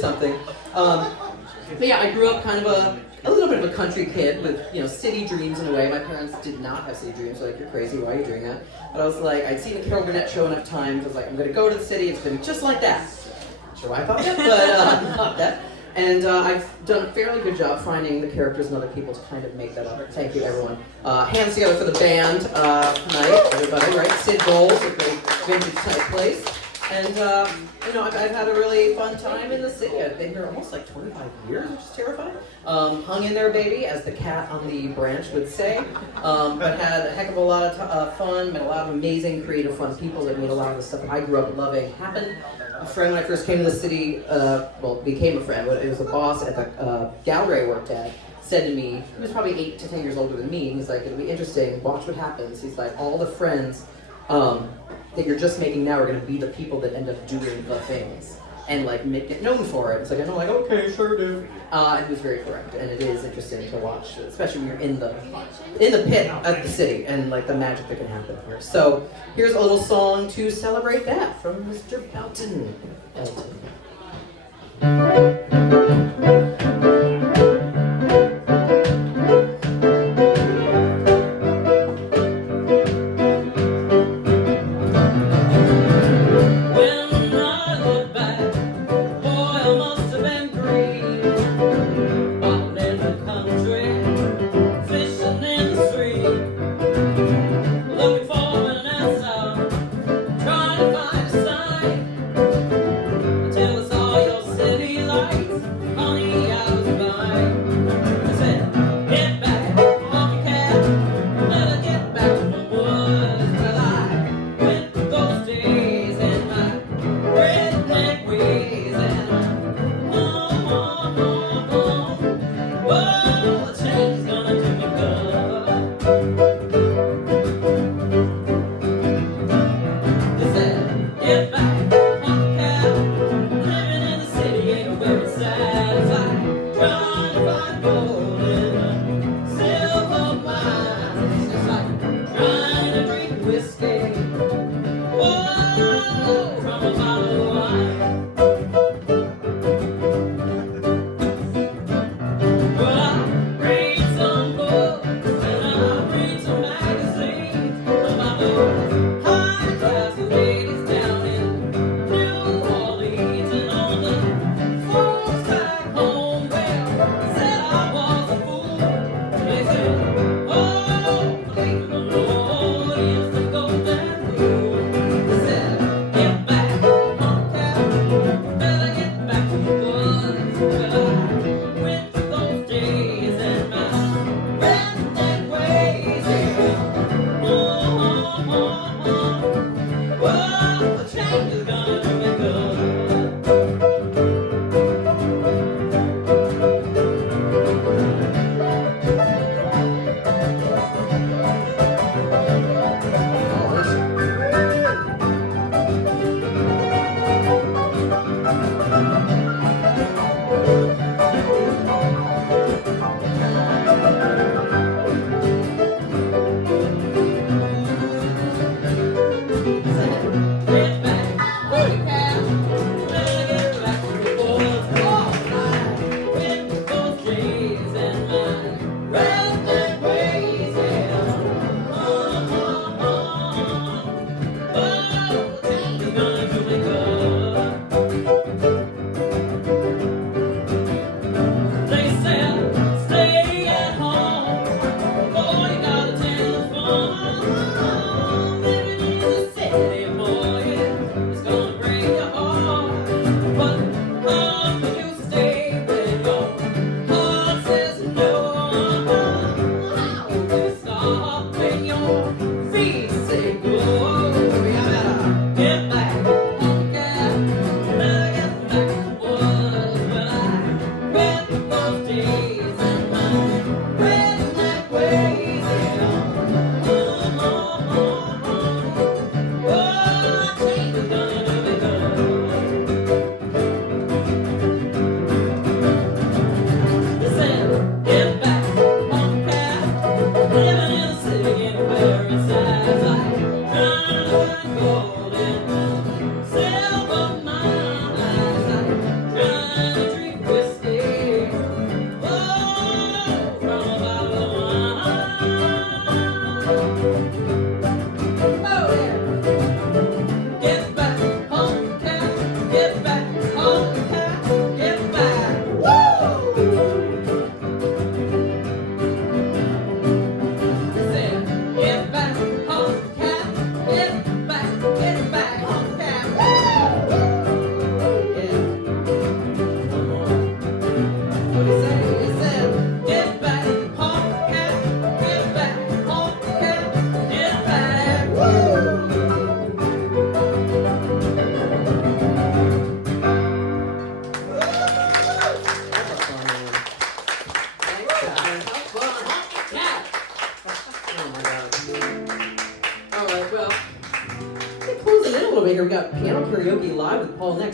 something. But yeah, I grew up kind of a little bit of a country kid with, you know, city dreams in a way. My parents did not have city dreams. They're like, you're crazy, why are you doing that? But I was like, I'd seen the Carol Burnett show enough times. I was like, I'm going to go to the city. It's going to be just like that. Not sure why I thought that, but not that. And I've done a fairly good job finding the characters and other people to kind of make that up. Thank you, everyone. Hands together for the band tonight, everybody, right? Sid Bowles, a great vintage type place. And, you know, I've had a really fun time in the city. I've been here almost like 25 years, which is terrifying. Hung in there, baby, as the cat on the branch would say. But had a heck of a lot of fun, met a lot of amazing, creative, fun people that made a lot of the stuff I grew up loving happen. A friend when I first came to the city, well, became a friend, but it was a boss at the gallery I worked at, said to me, he was probably 8 to 10 years older than me, and he's like, it'll be interesting, watch what happens. He's like, all the friends that you're just making now are going to be the people that end up doing the things and like get known for it. It's like, I'm like, okay, sure do. And he was very correct, and it is interesting to watch, especially when you're in the pit of the city and like the magic that can happen here. So here's a little song to celebrate that from Mr. Elton. Tell us up Piano Karaoke Live with Paul next.